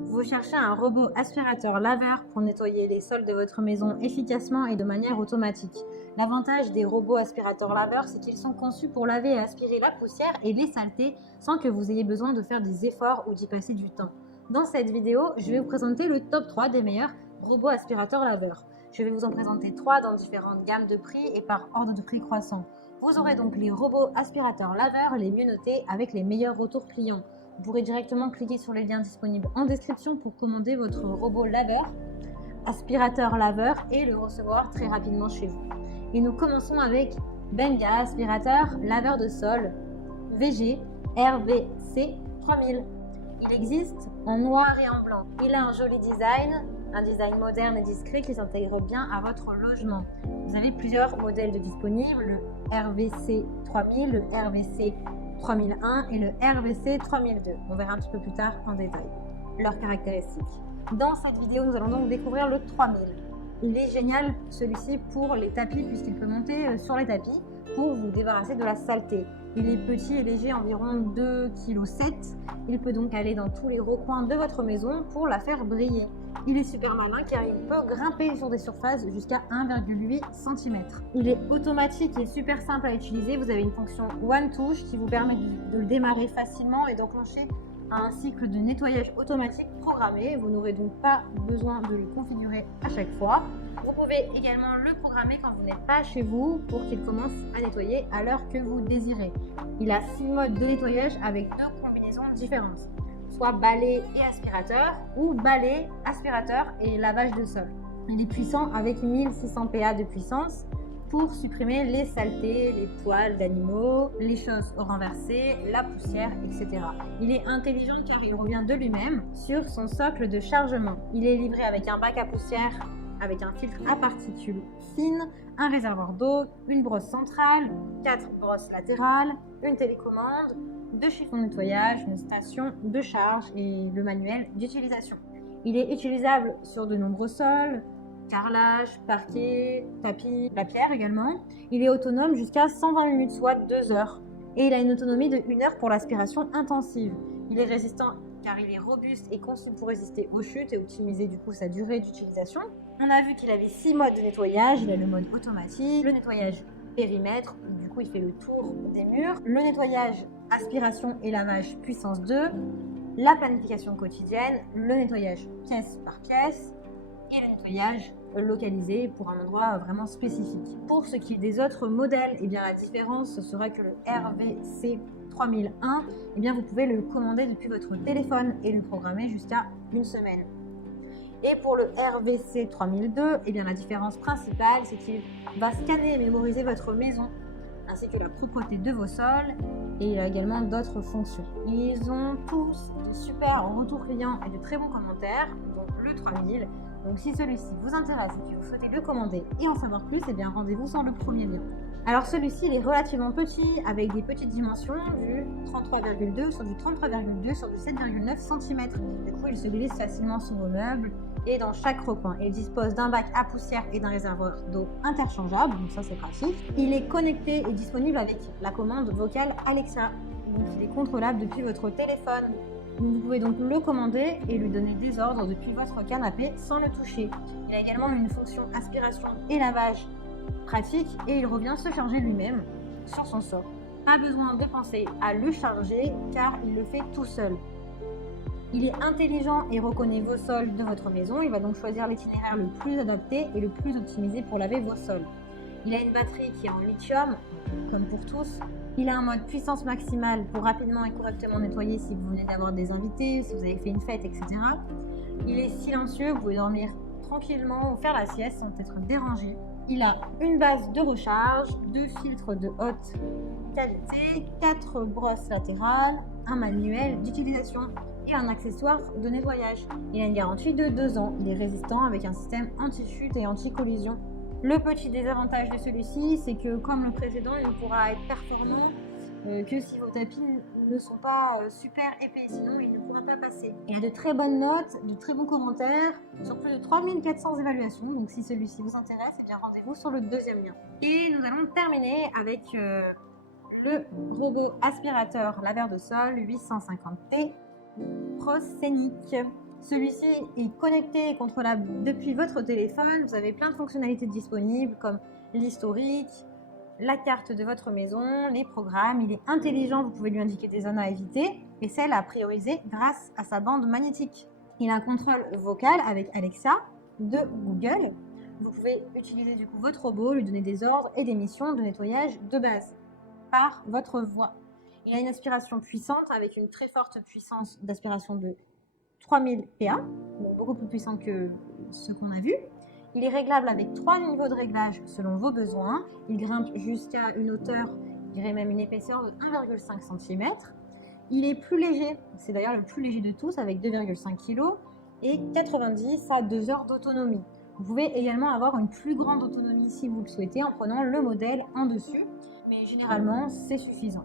Vous cherchez un robot aspirateur-laveur pour nettoyer les sols de votre maison efficacement et de manière automatique. L'avantage des robots aspirateurs-laveurs, c'est qu'ils sont conçus pour laver et aspirer la poussière et les saletés sans que vous ayez besoin de faire des efforts ou d'y passer du temps. Dans cette vidéo, je vais vous présenter le top 3 des meilleurs robots aspirateurs-laveurs. Je vais vous en présenter 3 dans différentes gammes de prix et par ordre de prix croissant. Vous aurez donc les robots aspirateurs-laveurs les mieux notés avec les meilleurs retours clients. Vous pourrez directement cliquer sur les liens disponibles en description pour commander votre robot laveur, aspirateur laveur et le recevoir très rapidement chez vous. Et nous commençons avec Benga aspirateur laveur de sol VG RVC 3000. Il existe en noir et en blanc. Il a un joli design, un design moderne et discret qui s'intègre bien à votre logement. Vous avez plusieurs modèles de disponibles, le RVC 3000, le RVC 3001 et le RVC 3002. On verra un petit peu plus tard en détail leurs caractéristiques. Dans cette vidéo, nous allons donc découvrir le 3000. Il est génial celui-ci pour les tapis puisqu'il peut monter sur les tapis pour vous débarrasser de la saleté. Il est petit et léger, environ 2,7 kg. Il peut donc aller dans tous les recoins de votre maison pour la faire briller. Il est super malin car il peut grimper sur des surfaces jusqu'à 1,8 cm. Il est automatique et super simple à utiliser. Vous avez une fonction One Touch qui vous permet de le démarrer facilement et d'enclencher un cycle de nettoyage automatique programmé. Vous n'aurez donc pas besoin de le configurer à chaque fois. Vous pouvez également le programmer quand vous n'êtes pas chez vous pour qu'il commence à nettoyer à l'heure que vous désirez. Il a 6 modes de nettoyage avec 2 combinaisons différentes, soit balai et aspirateur ou balai, aspirateur et lavage de sol. Il est puissant avec 1600 PA de puissance pour supprimer les saletés, les poils d'animaux, les choses renversées, la poussière, etc. Il est intelligent car il revient de lui-même sur son socle de chargement. Il est livré avec un bac à poussière, avec un filtre à particules fines, un réservoir d'eau, une brosse centrale, 4 brosses latérales, une télécommande, 2 chiffons de nettoyage, une station de charge et le manuel d'utilisation. Il est utilisable sur de nombreux sols, carrelage, parquet, tapis, la pierre également. Il est autonome jusqu'à 120 minutes, soit 2 heures. Et il a une autonomie de 1 heure pour l'aspiration intensive. Il est résistant car il est robuste et conçu pour résister aux chutes et optimiser du coup sa durée d'utilisation. On a vu qu'il avait 6 modes de nettoyage. Il a le mode automatique, le nettoyage périmètre, du coup il fait le tour des murs, le nettoyage aspiration et lavage puissance 2, la planification quotidienne, le nettoyage pièce par pièce et le nettoyage localisé pour un endroit vraiment spécifique. Pour ce qui est des autres modèles, eh bien la différence ce serait que le RVC 3001, eh bien vous pouvez le commander depuis votre téléphone et le programmer jusqu'à 1 semaine. Et pour le RVC 3002, eh bien la différence principale, c'est qu'il va scanner et mémoriser votre maison, ainsi que la propreté de vos sols, et il a également d'autres fonctions. Ils ont tous de super retours clients et de très bons commentaires, donc le 3000. Donc si celui-ci vous intéresse et que vous souhaitez le commander et en savoir plus, eh bien rendez-vous sur le premier lien. Alors celui-ci il est relativement petit avec des petites dimensions du 33,2 sur du 33,2 sur du 7,9 cm. Du coup il se glisse facilement sur vos meubles et dans chaque recoin. Il dispose d'un bac à poussière et d'un réservoir d'eau interchangeable, donc ça c'est pratique. Il est connecté et disponible avec la commande vocale Alexa, donc il est contrôlable depuis votre téléphone. Vous pouvez donc le commander et lui donner des ordres depuis votre canapé sans le toucher. Il a également une fonction aspiration et lavage pratique et il revient se charger lui-même sur son socle. Pas besoin de penser à le charger car il le fait tout seul. Il est intelligent et reconnaît vos sols de votre maison. Il va donc choisir l'itinéraire le plus adapté et le plus optimisé pour laver vos sols. Il a une batterie qui est en lithium, comme pour tous. Il a un mode puissance maximale pour rapidement et correctement nettoyer si vous venez d'avoir des invités, si vous avez fait une fête, etc. Il est silencieux, vous pouvez dormir tranquillement ou faire la sieste sans être dérangé. Il a une base de recharge, 2 filtres de haute qualité, 4 brosses latérales, un manuel d'utilisation et un accessoire de nettoyage. Il a une garantie de 2 ans. Il est résistant avec un système anti-chute et anti-collision. Le petit désavantage de celui-ci, c'est que comme le précédent, il ne pourra être performant que si vos tapis ne sont pas super épais, sinon il ne pourra pas passer. Il a de très bonnes notes, de très bons commentaires, sur plus de 3400 évaluations, donc si celui-ci vous intéresse, eh bien rendez-vous sur le deuxième lien. Et nous allons terminer avec le robot aspirateur laveur de sol 850T Proscenic. Celui-ci est connecté et contrôlable depuis votre téléphone. Vous avez plein de fonctionnalités disponibles comme l'historique, la carte de votre maison, les programmes. Il est intelligent, vous pouvez lui indiquer des zones à éviter et celles à prioriser grâce à sa bande magnétique. Il a un contrôle vocal avec Alexa de Google. Vous pouvez utiliser du coup votre robot, lui donner des ordres et des missions de nettoyage de base par votre voix. Il a une aspiration puissante avec une très forte puissance d'aspiration de 3000 PA, donc beaucoup plus puissant que ce qu'on a vu. Il est réglable avec 3 niveaux de réglage selon vos besoins. Il grimpe jusqu'à une hauteur, je dirais même une épaisseur de 1,5 cm. Il est plus léger, c'est d'ailleurs le plus léger de tous avec 2,5 kg et 90 à 2 heures d'autonomie. Vous pouvez également avoir une plus grande autonomie si vous le souhaitez en prenant le modèle en dessus, mais généralement c'est suffisant.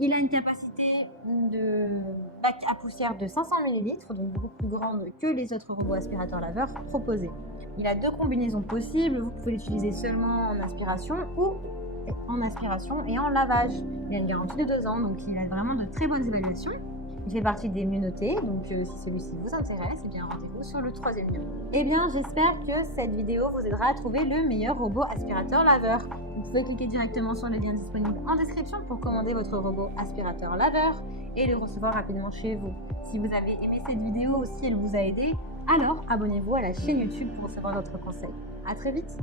Il a une capacité de bac à poussière de 500 ml, donc beaucoup plus grande que les autres robots aspirateurs laveurs proposés. Il a 2 combinaisons possibles, vous pouvez l'utiliser seulement en aspiration ou en aspiration et en lavage. Il a une garantie de 2 ans, donc il a vraiment de très bonnes évaluations. Il fait partie des mieux notés, donc si celui-ci vous intéresse, eh bien rendez-vous sur le 3e lien. Eh bien, j'espère que cette vidéo vous aidera à trouver le meilleur robot aspirateur laveur. Vous pouvez cliquer directement sur le lien disponible en description pour commander votre robot aspirateur laveur et le recevoir rapidement chez vous. Si vous avez aimé cette vidéo ou si elle vous a aidé, alors abonnez-vous à la chaîne YouTube pour recevoir d'autres conseils. À très vite!